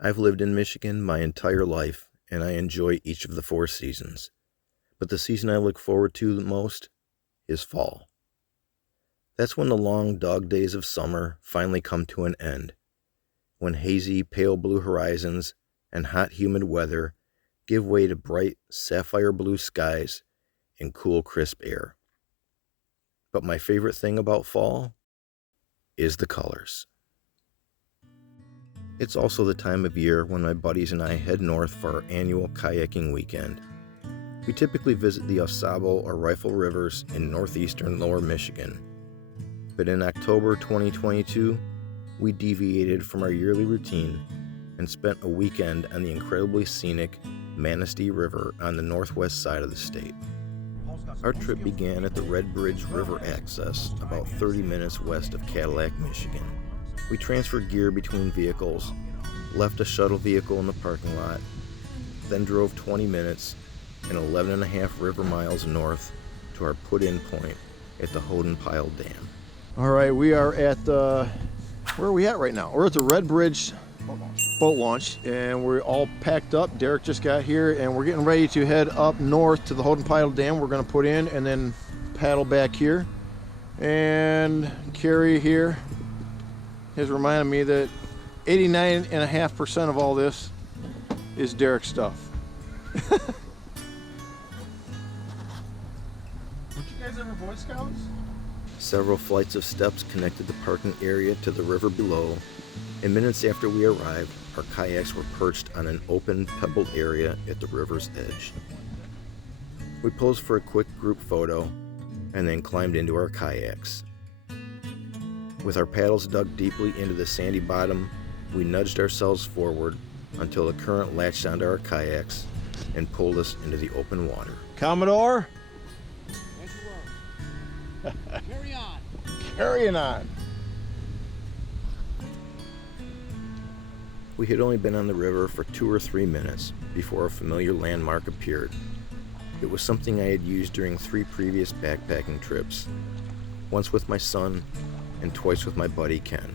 I've lived in Michigan my entire life, and I enjoy each of the 4 seasons. But the season I look forward to the most is fall. That's when the long dog days of summer finally come to an end, when hazy, pale blue horizons and hot, humid weather give way to bright, sapphire blue skies and cool, crisp air. But my favorite thing about fall is the colors. It's also the time of year when my buddies and I head north for our annual kayaking weekend. We typically visit the Osabo or Rifle Rivers in northeastern Lower Michigan. But in October 2022, we deviated from our yearly routine and spent a weekend on the incredibly scenic Manistee River on the northwest side of the state. Our trip began at the Red Bridge River access, about 30 minutes west of Cadillac, Michigan. We transferred gear between vehicles, left a shuttle vehicle in the parking lot, then drove 20 minutes and 11.5 river miles north to our put-in point at the Hodenpyle Dam. All right, we are at the, where are we at right now? We're at the Red Bridge boat launch, and we're all packed up. Derek just got here, and we're getting ready to head up north to the Hodenpyle Dam. We're gonna put in and then paddle back here. And Carrie here has reminded me that 89.5% of all this is Derek's stuff. Weren't you guys ever Boy Scouts? Several flights of steps connected the parking area to the river below, and minutes after we arrived, our kayaks were perched on an open, pebbled area at the river's edge. We posed for a quick group photo and then climbed into our kayaks. With our paddles dug deeply into the sandy bottom, we nudged ourselves forward until the current latched onto our kayaks and pulled us into the open water. Commodore? Carry on. Carrying on. We had only been on the river for 2 or 3 minutes before a familiar landmark appeared. It was something I had used during 3 previous backpacking trips, once with my son and twice with my buddy Ken.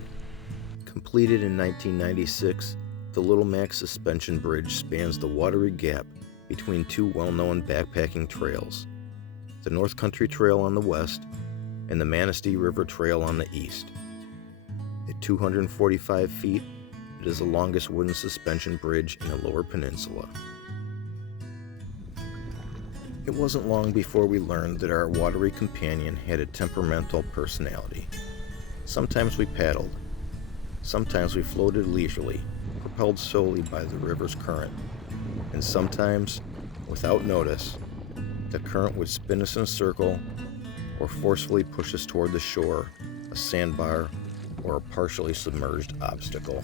Completed in 1996, the Little Mac suspension bridge spans the watery gap between 2 well-known backpacking trails, the North Country Trail on the west and the Manistee River Trail on the east. At 245 feet, it is the longest wooden suspension bridge in the Lower Peninsula. It wasn't long before we learned that our watery companion had a temperamental personality. Sometimes we paddled, sometimes we floated leisurely, propelled solely by the river's current, and sometimes, without notice, the current would spin us in a circle or forcefully push us toward the shore, a sandbar, or a partially submerged obstacle.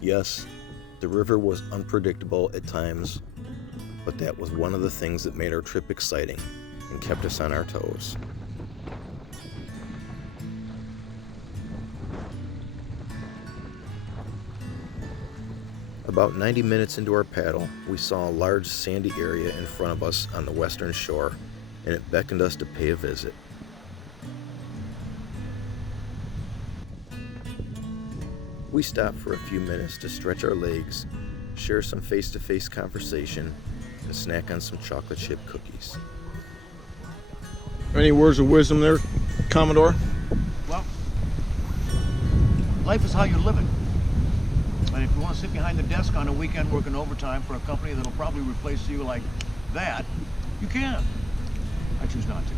Yes, the river was unpredictable at times, but that was one of the things that made our trip exciting and kept us on our toes. About 90 minutes into our paddle, we saw a large sandy area in front of us on the western shore, and it beckoned us to pay a visit. We stopped for a few minutes to stretch our legs, share some face-to-face conversation, and snack on some chocolate chip cookies. Any words of wisdom there, Commodore? Well, life is how you live it. And if you want to sit behind the desk on a weekend working overtime for a company that'll probably replace you like that, you can. I choose not to.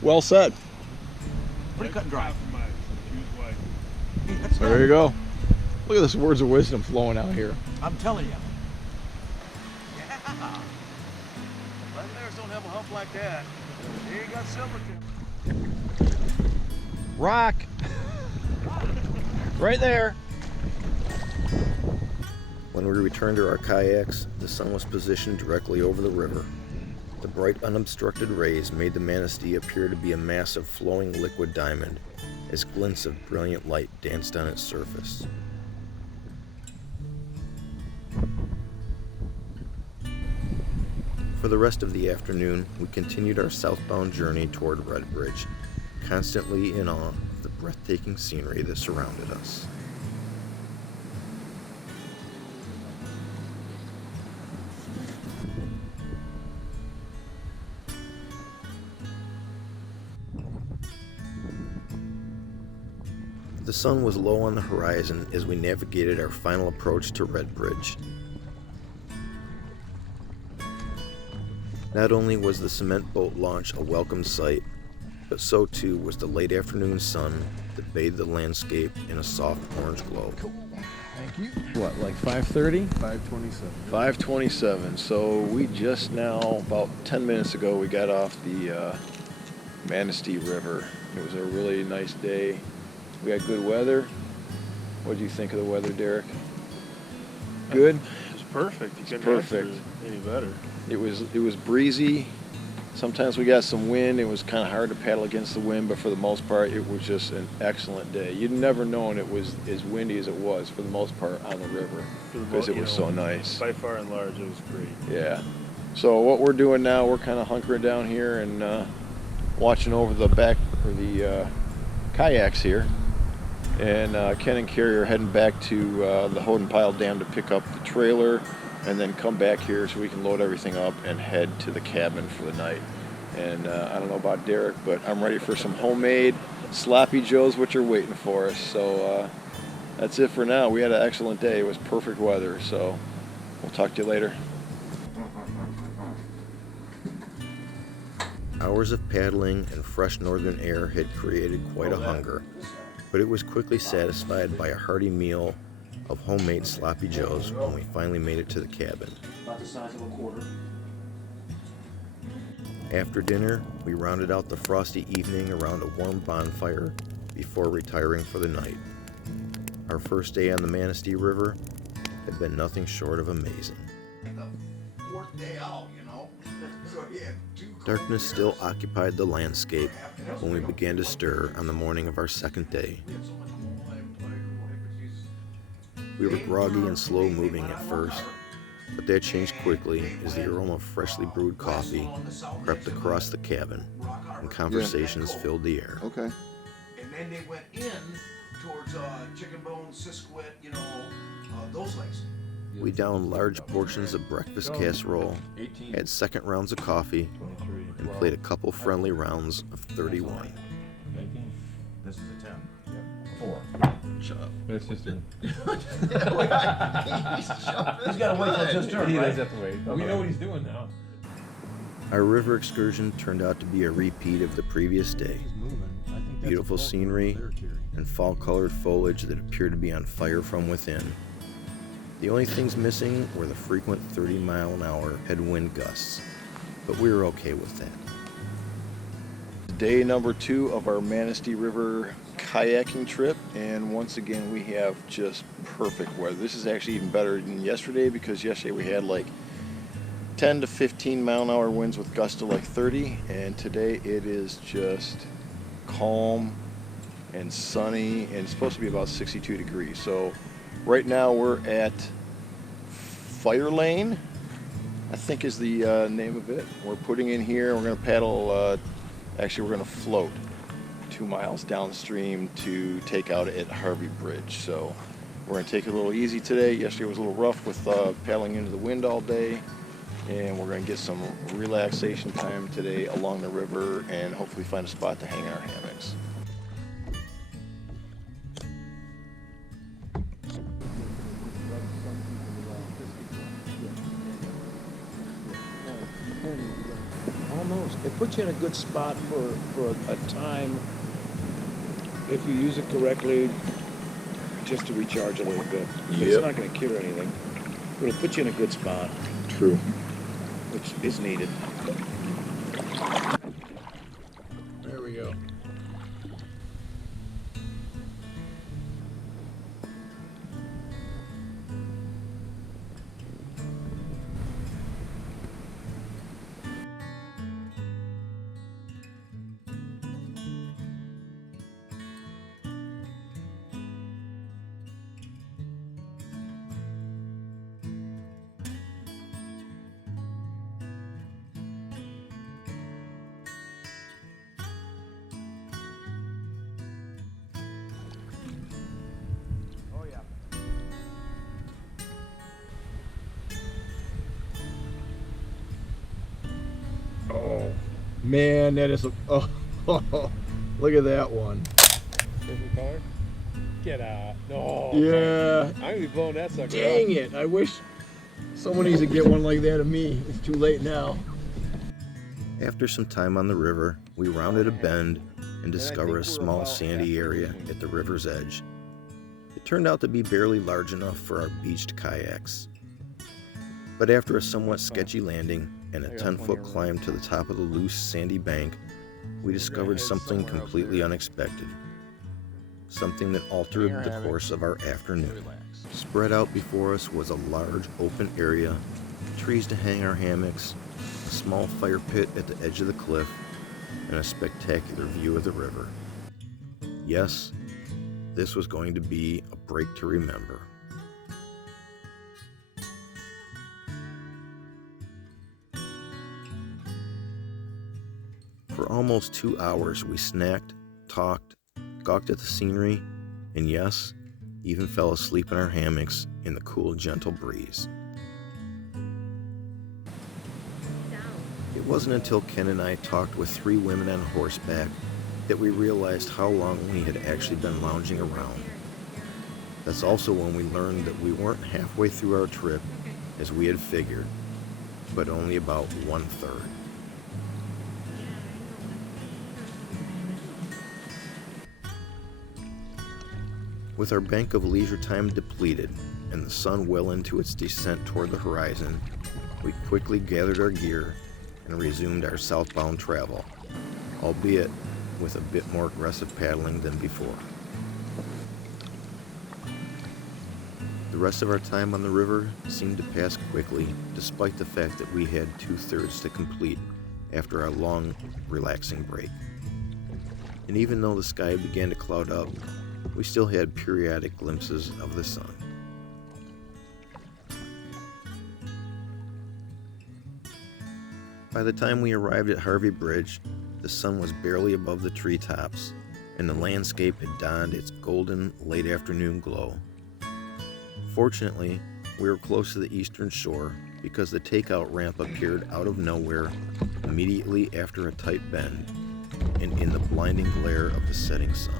Well said. Pretty cut and dry. There you go. Look at this words of wisdom flowing out here. I'm telling you. Yeah. Red bears don't have a hump like that. Here you got silvertip. Rock. Right there. When we returned to our kayaks, the sun was positioned directly over the river. The bright, unobstructed rays made the Manistee appear to be a mass of flowing liquid diamond, as glints of brilliant light danced on its surface. For the rest of the afternoon, we continued our southbound journey toward Red Bridge, constantly in awe of the breathtaking scenery that surrounded us. The sun was low on the horizon as we navigated our final approach to Red Bridge. Not only was the cement boat launch a welcome sight, but so too was the late afternoon sun that bathed the landscape in a soft orange glow. Cool. Thank you. What, like 5:30? 5:27. 5:27. So we just now, about 10 minutes ago, we got off the Manistee River. It was a really nice day. We had good weather. What did you think of the weather, Derek? Good? It was perfect. You couldn't perfect. ask for any better. It was breezy. Sometimes we got some wind. It was kind of hard to paddle against the wind, but for the most part, it was just an excellent day. You'd never known it was as windy as it was for the most part on the river because it was so nice. By far and large, it was great. Yeah. So what we're doing now, we're kind of hunkering down here and watching over the back or the kayaks here. And Ken and Carrie are heading back to the Hodenpyle Dam to pick up the trailer and then come back here so we can load everything up and head to the cabin for the night. And I don't know about Derek, but I'm ready for some homemade sloppy joes, which are waiting for us. So that's it for now. We had an excellent day. It was perfect weather. So we'll talk to you later. Hours of paddling and fresh northern air had created quite a hunger, but it was quickly satisfied by a hearty meal of homemade sloppy joes when we finally made it to the cabin. About the size of a quarter. After dinner, we rounded out the frosty evening around a warm bonfire before retiring for the night. Our first day on the Manistee River had been nothing short of amazing. The fourth day out, you know. So he had 2 Darkness still occupied the landscape when we began to stir on the morning of our second day. We were groggy and slow-moving at first, but that changed quickly as the aroma of freshly brewed coffee crept across the cabin and conversations filled the air. Okay. And then they went in towards Chicken Bone, Sisquit, you know, those lakes. We downed large portions of breakfast casserole, had second rounds of coffee, and played a couple friendly rounds of 31. This is a 10. 4. Shut up. It's just a... He's got to wait till it's his turn, He right? does have to wait. We know what he's doing now. Our river excursion turned out to be a repeat of the previous day. Beautiful scenery and fall-colored foliage that appeared to be on fire from within. The only things missing were the frequent 30-mile-an-hour headwind gusts, but we were okay with that. Day number 2 of our Manistee River kayaking trip, and once again we have just perfect weather. This is actually even better than yesterday because yesterday we had like 10 to 15 mile-an-hour winds with gusts to like 30, and today it is just calm and sunny, and it's supposed to be about 62 degrees. So right now we're at Fire Lane, I think is the name of it. We're putting in here, we're going to paddle, actually we're going to float 2 miles downstream to take out at Harvey Bridge. So we're going to take it a little easy today. Yesterday was a little rough with paddling into the wind all day, and we're going to get some relaxation time today along the river and hopefully find a spot to hang our hammocks. Almost. It puts you in a good spot for a time, if you use it correctly, just to recharge a little bit. It's not going to cure anything, but it'll put you in a good spot, True. which is needed. There we go. Man, that is oh, look at that one. Different color? Get out. No. Yeah. I'm gonna be blowing that sucker Dang it. I wish someone needs to get one like that of me. It's too late now. After some time on the river, we rounded a bend and discovered a small sandy area at the river's edge. It turned out to be barely large enough for our beached kayaks. But after a somewhat sketchy landing and a 10-foot climb to the top of the loose sandy bank, we discovered something completely unexpected. Something that altered the course of our afternoon. Spread out before us was a large open area, trees to hang our hammocks, a small fire pit at the edge of the cliff, and a spectacular view of the river. Yes, this was going to be a break to remember. For almost 2 hours, we snacked, talked, gawked at the scenery, and yes, even fell asleep in our hammocks in the cool, gentle breeze. It wasn't until Ken and I talked with 3 women on horseback that we realized how long we had actually been lounging around. That's also when we learned that we weren't halfway through our trip as we had figured, but only about 1/3. With our bank of leisure time depleted and the sun well into its descent toward the horizon, we quickly gathered our gear and resumed our southbound travel, albeit with a bit more aggressive paddling than before. The rest of our time on the river seemed to pass quickly, despite the fact that we had 2/3 to complete after our long, relaxing break. And even though the sky began to cloud up, we still had periodic glimpses of the sun. By the time we arrived at Harvey Bridge, the sun was barely above the treetops, and the landscape had donned its golden late afternoon glow. Fortunately, we were close to the eastern shore because the takeout ramp appeared out of nowhere immediately after a tight bend and in the blinding glare of the setting sun.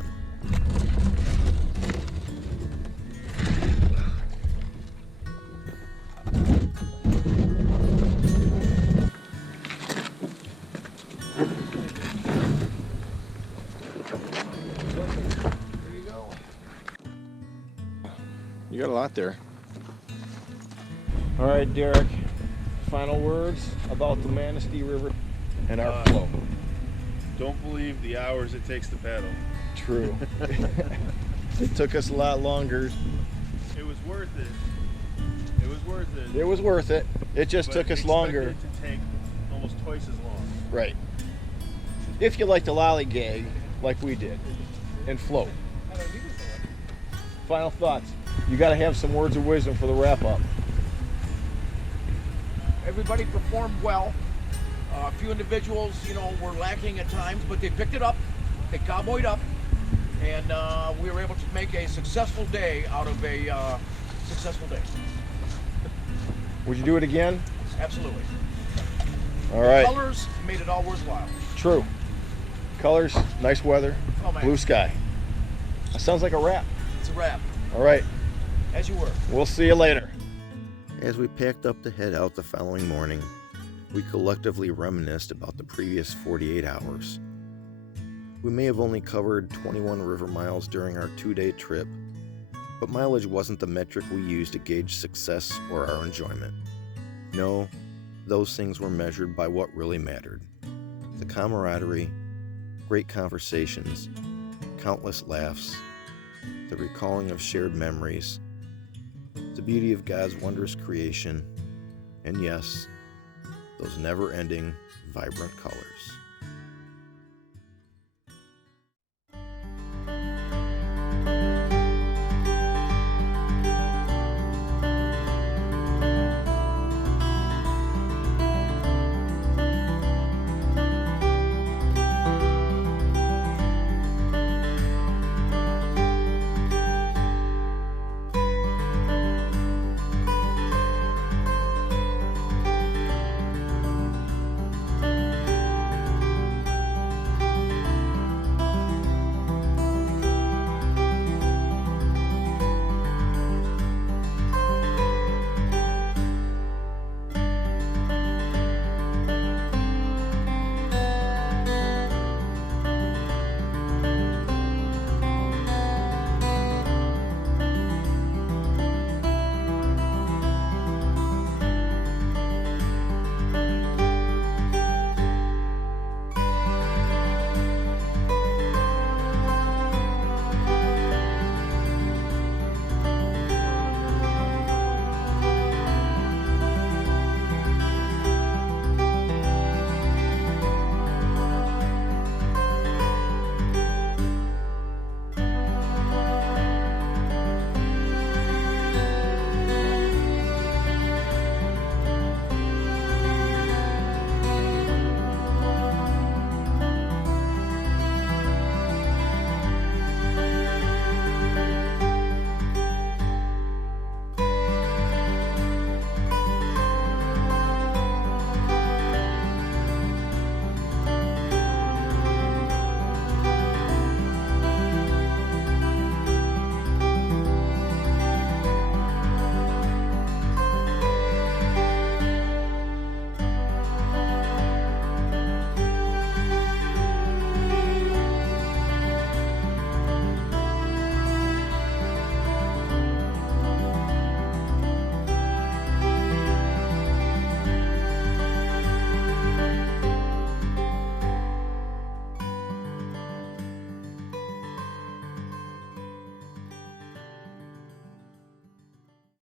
You got a lot there. All right, Derek. Final words about the Manistee River and our flow. Don't believe the hours it takes to paddle. True. It took us a lot longer. It was worth it. It was worth it. It was worth it. It just took us longer. It to take almost twice as long. Right. If you like to lollygag like we did and float. Final thoughts. You got to have some words of wisdom for the wrap up. Everybody performed well. A few individuals, were lacking at times, but they picked it up. They cowboyed up, and we were able to make a successful day out of a successful day. Would you do it again? Absolutely. All right. Colors made it all worthwhile. True. Colors, nice weather, Oh, man. blue sky. That sounds like a wrap. It's a wrap. All right. As you were. We'll see you later. As we packed up to head out the following morning, we collectively reminisced about the previous 48 hours. We may have only covered 21 river miles during our 2-day trip, but mileage wasn't the metric we used to gauge success or our enjoyment. No, those things were measured by what really mattered. The camaraderie, great conversations, countless laughs, the recalling of shared memories, the beauty of God's wondrous creation, and yes, those never-ending, vibrant colors.